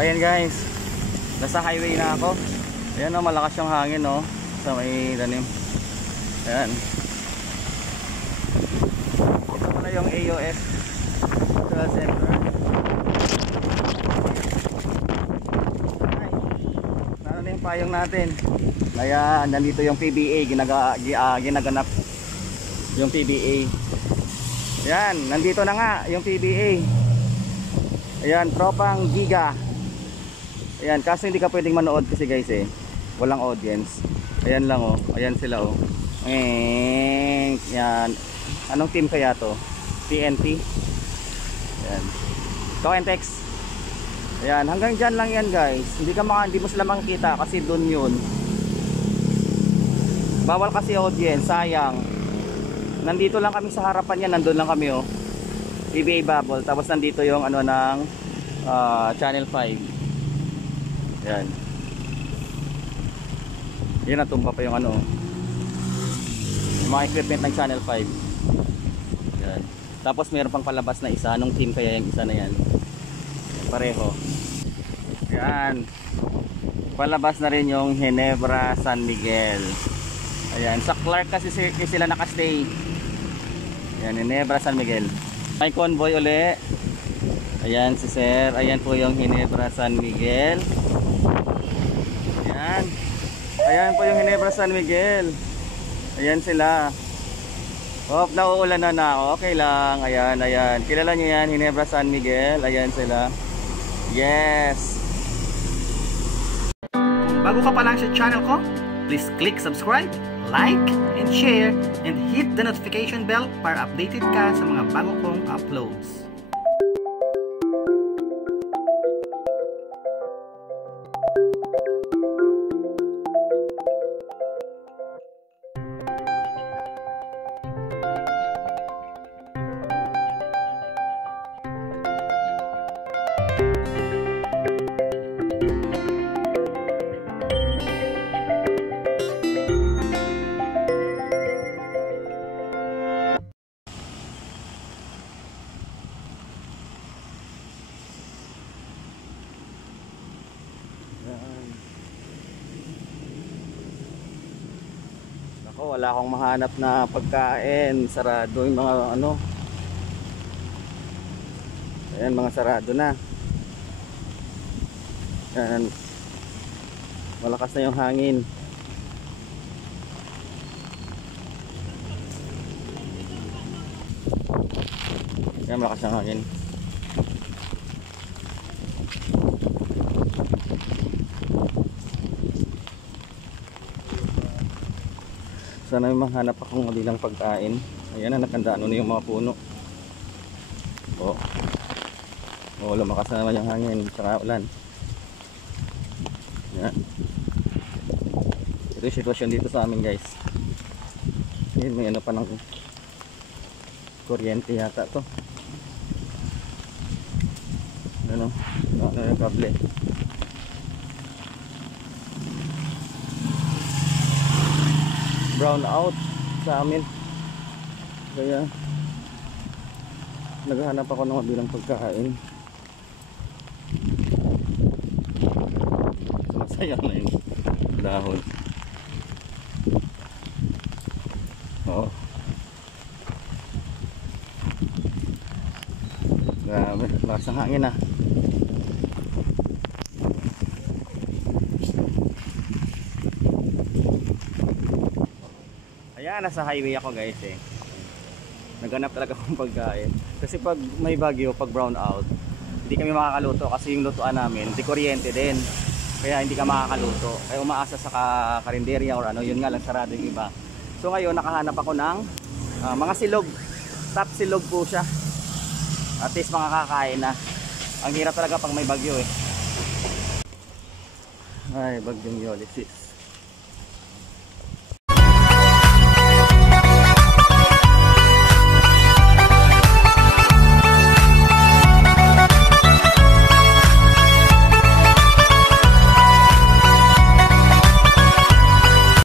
ayan guys, nasa highway na ako. Ayan o, malakas yung hangin o, sa may danim. Ayan. Ito pala yung AOS sa center. Ano na yung payong natin. Kaya nandito yung PBA, ginaganap yung PBA. Ayan, nandito na nga yung PBA. Ayan, tropang giga. Ayan, kaso hindi ka pwedeng manood kasi guys walang audience. Ayan lang oh, ayan sila oh. Yan. Anong team kaya to? TNT. Ayan. Coentex. Ayan, hanggang dyan lang yan guys. Hindi mo sila makikita kasi dun yun. Bawal kasi audience, sayang. Nandito lang kami sa harapan yan, nandun lang kami oh. PBA bubble, tapos nandito yung ano ng channel 5. Yan. Yan, natumpa pa yung ano, yung mga equipment ng channel 5. Yan. Tapos meron pang palabas na isa. Anong team kaya yung isa na yan? Pareho. Yan. Palabas na rin yung Ginebra San Miguel. Ayan, sa Clark kasi sila nakastay. Yan, Ginebra San Miguel. May convoy uli. Ayan si sir. Ayan po yung Ginebra San Miguel. Ayan. Ayan po yung Ginebra San Miguel. Ayan sila. Hop, nauulan na. Okay lang. Ayan, ayan. Kilala nyo yan, Ginebra San Miguel. Ayan sila. Yes. Bago ka pa lang sa channel ko, please click subscribe, like, and share, and hit the notification bell para updated ka sa mga bago kong uploads. Ako, wala akong mahanap na pagkain. Sarado yung mga ano. Ayan, mga sarado na. Ayan. Malakas na yung hangin. Ayan, malakas yung hangin. Sana may mahanap akong madilang pagkain. Ayan na, nakandaan na yung mga puno. Lumakas na naman yung hangin saka ulan. Ayan. Ito yung sitwasyon dito sa amin guys. Ayan, may ano pa ng kuryente yata to. Ano yung kable. Brown out sa amin, kaya naghahanap ako ng mabilang pagkain. Masaya na yung dahon. Grabe, lakas ng hangin ah. Ayan, nasa highway ako guys Naghanap talaga akong pagkain. Kasi pag may bagyo, pag brown out, hindi kami makakaluto kasi yung lutuan namin, di kuryente din. Kaya hindi ka makakaluto. Kaya umaasa sa karinderya or ano, yun nga lang, sarado yung iba. So ngayon, nakahanap ako ng mga silog. Top silog po siya. At least makakakain na. Ang hirap talaga pag may bagyo Ay, bagyong Ulysses.